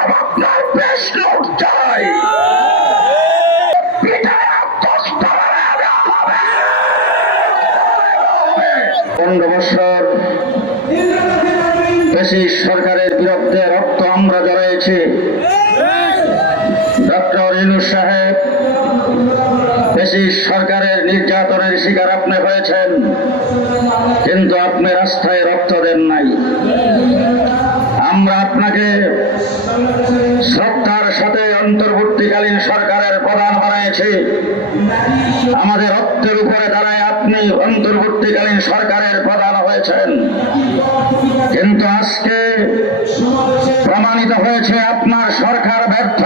আপনার সরকারের বিরুদ্ধে রক্ত আমরা জড়াইছি ডক্টর ইনুস সাহেব ফ্যাসিস্ট সরকারের নির্যাতনের শিকার আপনি হয়েছেন, কিন্তু আপনি রাস্তায় রক্তের আপনি অন্তর্বর্তীকালীন সরকারের প্রধান হয়েছেন। কিন্তু আজকে প্রমাণিত হয়েছে আপনার সরকার ব্যর্থ।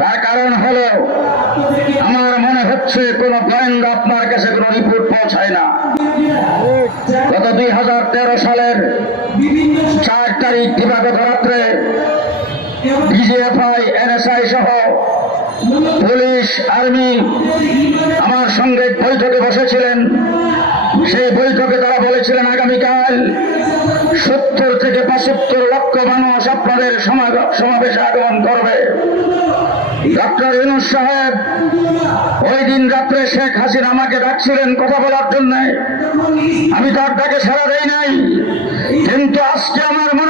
তার কারণ হলো, আমার মনে হচ্ছে কোন গোয়েন্দা আপনার কাছে কোনো রিপোর্ট পৌঁছায় না। গত দুই হাজার তেরো সালের চার তারিখ দিবাগত রাত্রে, ডিজিএফআই, এনএসআই সহ পুলিশ, আর্মি আমার সঙ্গে বৈঠকে বসেছিলেন। সেই বৈঠকে তারা বলেছিলেন, আগামীকাল সত্তর থেকে পঁচাত্তর লক্ষ মানুষ আপনাদের সমাবেশে আগমন করবে। ডক্টর ইনুস সাহেব, ওই দিন রাত্রে শেখ হাসিনা আমাকে ডাকছিলেন কথা বলার জন্য। আমি তার ডাকে সারা দেই নাই, কিন্তু আজকে আমার মনে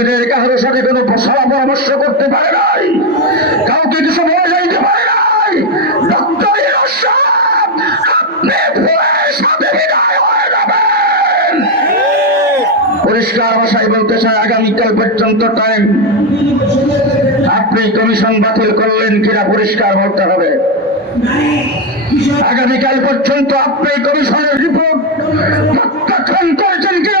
কর্মীদের কারোর সাথে কোনো সলা পরামর্শ করতে পারে নাই। কাউকে কিছু বলে যাইতে পারে নাই। আপনি পরিষ্কার ভাষায় বলতে চাই, আগামীকাল পর্যন্ত টাইম আপনি কমিশন বাতিল করলেন কিনা পরিষ্কার বলতে হবে। আগামীকাল পর্যন্ত আপনি কমিশনের রিপোর্ট করেছেন কিনা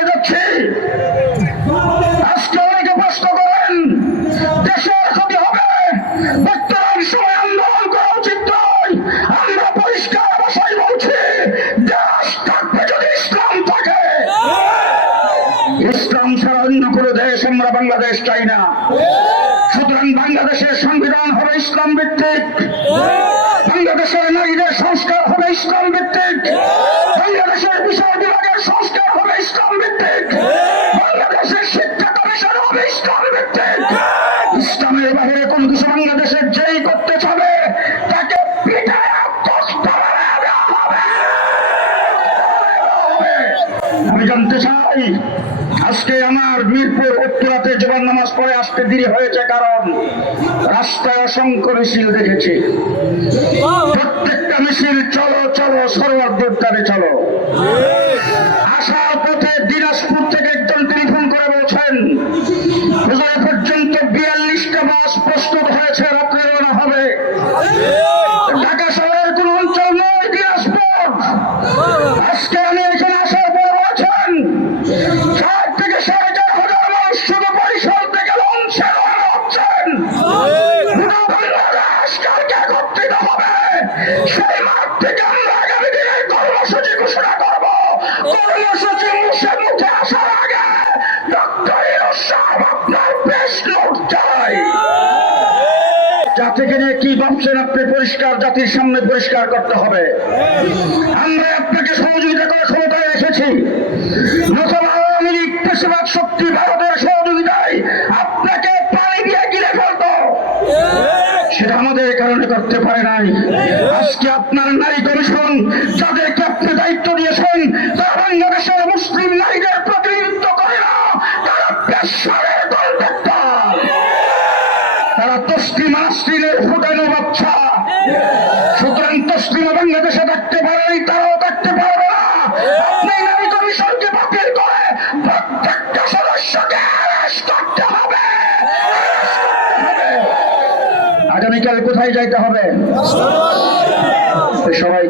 বাংলাদেশ চাই না। সুতরাং বাংলাদেশের সংবিধান হবে ইসলাম ভিত্তিক। বাংলাদেশের নারীদের সংস্কার হবে ইসলাম ভিত্তিক। বাংলাদেশের বিচার বিভাগের সংস্কার হবে ইসলাম ভিত্তিক। বাংলাদেশের শিক্ষা কমিশন হবে ইসলাম ভিত্তিক। ইসলামের বাইরে কোন কিছু বাংলাদেশের আজকে আমার মিরপুর উত্তরাতে জবান নামাজ পড়ে আসতে দেরি হয়েছে কারণ রাস্তায় অসংখ্য মিছিল দেখেছি। প্রত্যেকটা মিছিল, চলো চলো সর্বাধ্যের তারে চলো। একত্রিত হবে সেই মাঠ থেকে আমরা আগামী দিনের কর্মসূচি ঘোষণা করব। কর্মসূচি মুছে মুখে আসার আগে জাতিকে নিয়ে কি ভাবছেন আপনি পরিষ্কার, জাতির সামনে পরিষ্কার করতে হবে। আমরা আপনাকে সহযোগিতা করার ক্ষমতায় এসেছি। নতুন আওয়ামী লীগ পেশাবাদ শক্তি ভারতের সহযোগিতায় আপনাকে পানি দিয়ে গিলে ফেলতো সেটা আমাদের কারণে করতে পারে নাই। আজকে আপনার নারী কমিশন যাদেরকে আপনি দায়িত্ব দিয়েছেন, তারা বাংলাদেশের মুসলিম নারীদের প্রতিনিধিত্ব করে না, তারা কোথায় যাইতে হবে? সবাই